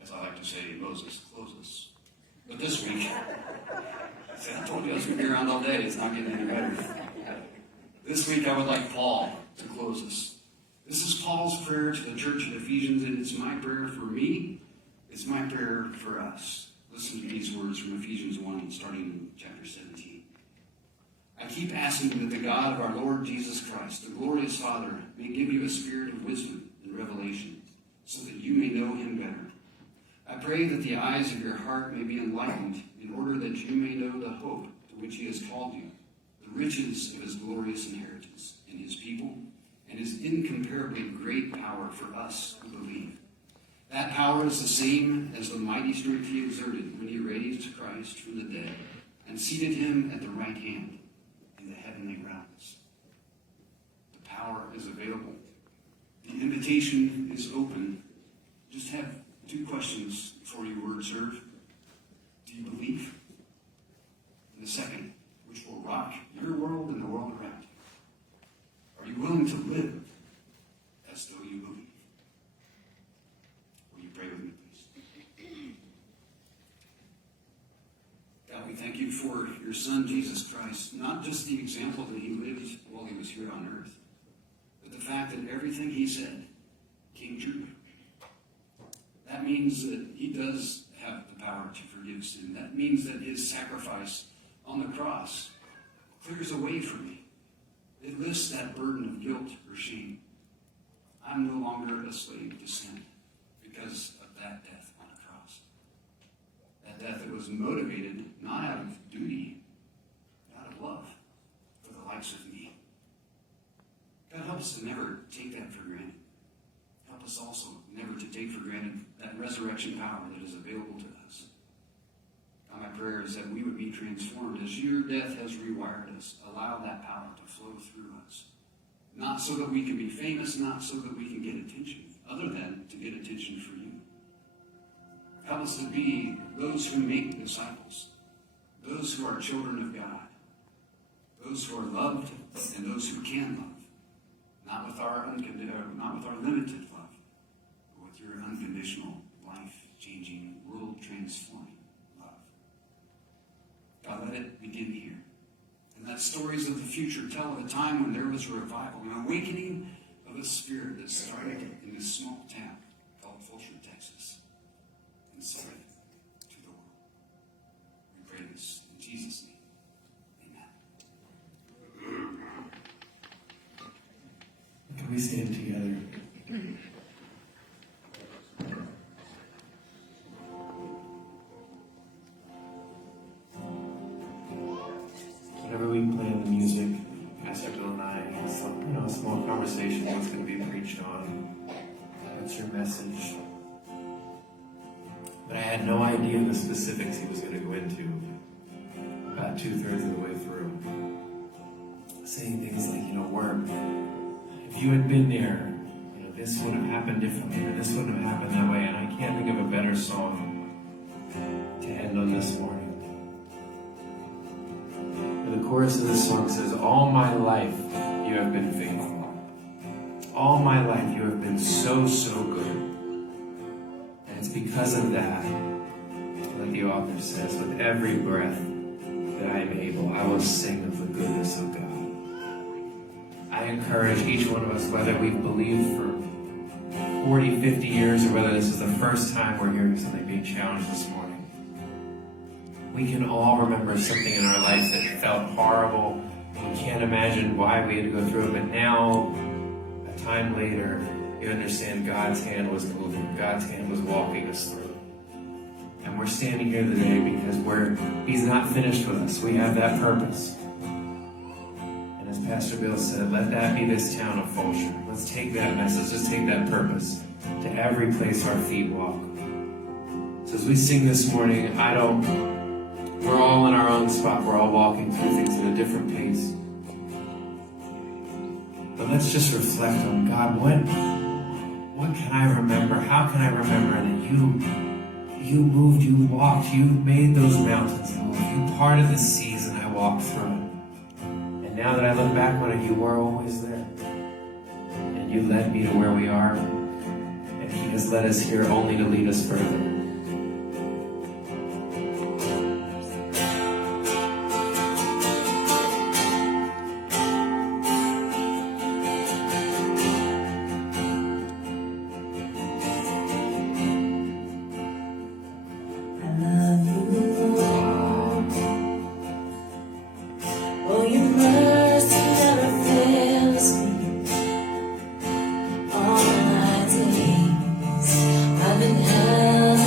As I like to say, Moses, close us. But this week, see, I told you I was going to be around all day. It's not getting any better. This week I would like Paul to close us. This is Paul's prayer to the church of Ephesians, and it's my prayer for me. It's my prayer for us. Listen to these words from Ephesians 1, starting in chapter 17. I keep asking that the God of our Lord Jesus Christ, the glorious Father, may give you a spirit of wisdom and revelation, so that you may know him better. I pray that the eyes of your heart may be enlightened, in order that you may know the hope to which he has called you, the riches of his glorious inheritance in his people, and his incomparably great power for us who believe. That power is the same as the mighty strength he exerted when he raised Christ from the dead and seated him at the right hand in the heavenly realms. The power is available. The invitation is open. Just have 2 questions for you, WordServe. Do you believe? And the second, which will rock your world and the world around you. Are you willing to live as though you believe? Will you pray with me? thank you for your Son, Jesus Christ, not just the example that he lived while he was here on earth, but the fact that everything he said came true. That means that he does have the power to forgive sin. That means that his sacrifice on the cross clears a way for me. It lifts that burden of guilt or shame. I'm no longer a slave to sin because of that death on a cross. That death that was motivated not out of duty, but out of love for the likes of me. God, help us to never take that for granted. Help us also never to take for granted that resurrection power that is available to us. God, my prayer is that we would be transformed as your death has rewired us. Allow that power to flow through us. Not so that we can be famous, not so that we can get attention, other than to get attention for you. Help us to be those who make disciples, those who are children of God, those who are loved and those who can love, not with our limited love, but with your unconditional, life-changing, world-transforming love. God, let it begin here. And let stories of the future tell of a time when there was a revival, an awakening of a spirit that started in this small town called Fulshire, Texas, and spread to the world. We pray this in Jesus' name. Amen. Can we stand together? Whenever we play the music, Pastor Bill and I, a small conversation, what's going to be preached on, what's your message. But I had no idea the specifics he was going to go into about 2/3 of the way through. Saying things like, work. If you had been there, this would have happened differently, or this wouldn't have happened that way. And I can't think of a better song to end on this morning. The chorus of this song says, all my life you have been faithful. All my life you have been so, so good. And it's because of that, like the author says, with every breath that I am able, I will sing of the goodness of God. I encourage each one of us, whether we've believed for 40, 50 years, or whether this is the first time we're hearing something being challenged this morning, we can all remember something in our life that felt horrible. We can't imagine why we had to go through it, but now, a time later, you understand God's hand was moving. God's hand was walking us through. And we're standing here today because He's not finished with us. We have that purpose. And as Pastor Bill said, let that be this town of Fulshire. Let's take that message, let's take that purpose to every place our feet walk. So as we sing this morning, we're all in our own spot. We're all walking through things at a different pace. But let's just reflect on God. What can I remember? How can I remember that you moved, you walked, you made those mountains move. You parted the seas and I walked through it. And now that I look back on it, you were always there. And you led me to where we are. And He has led us here only to lead us further. I've been held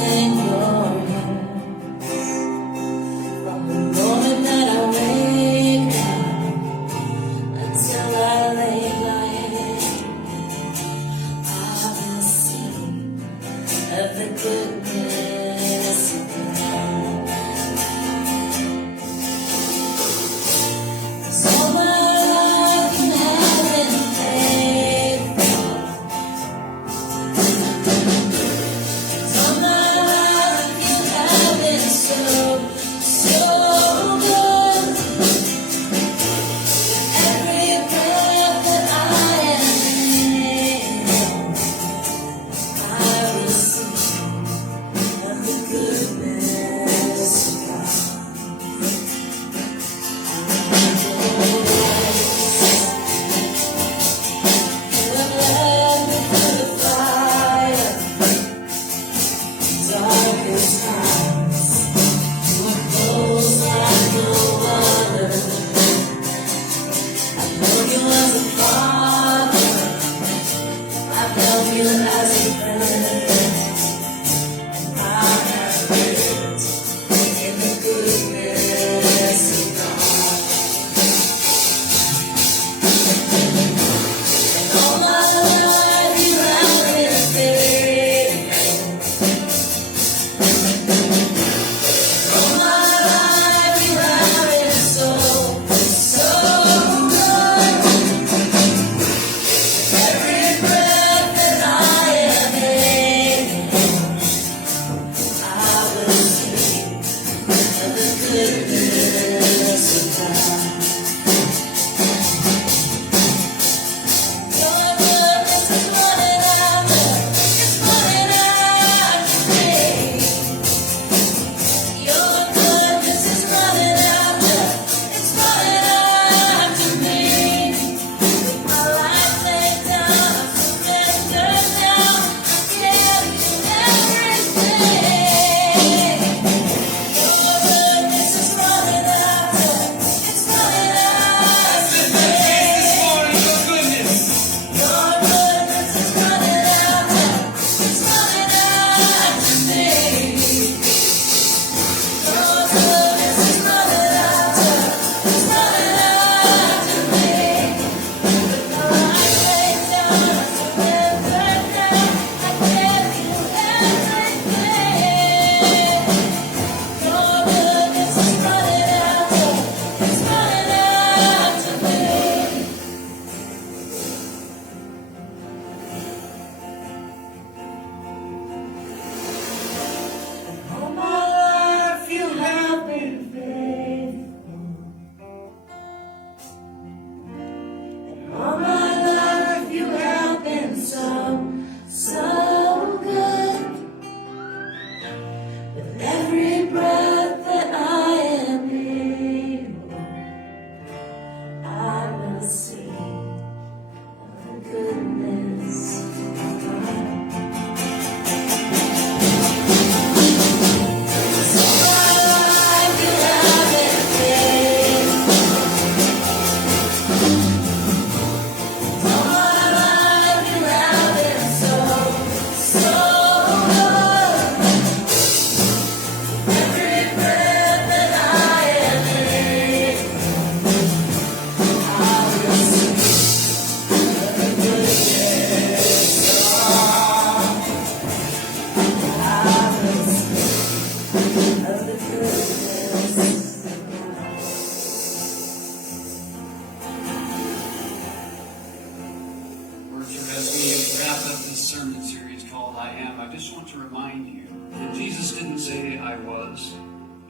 sermon series called I Am, I just want to remind you that Jesus didn't say I was.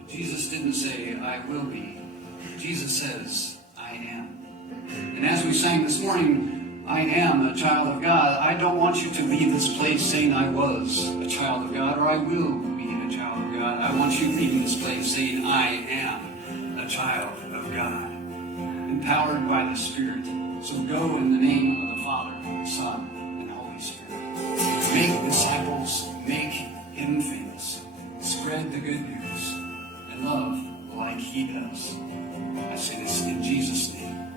Jesus didn't say I will be. Jesus says I am. And as we sang this morning, I am a child of God. I don't want you to leave this place saying I was a child of God or I will be a child of God. I want you leaving this place saying I am a child of God, empowered by the Spirit. So go in the name of the Father, the Son, and Holy Spirit. Make disciples, make Him famous. Spread the good news and love like He does. I say this in Jesus' name.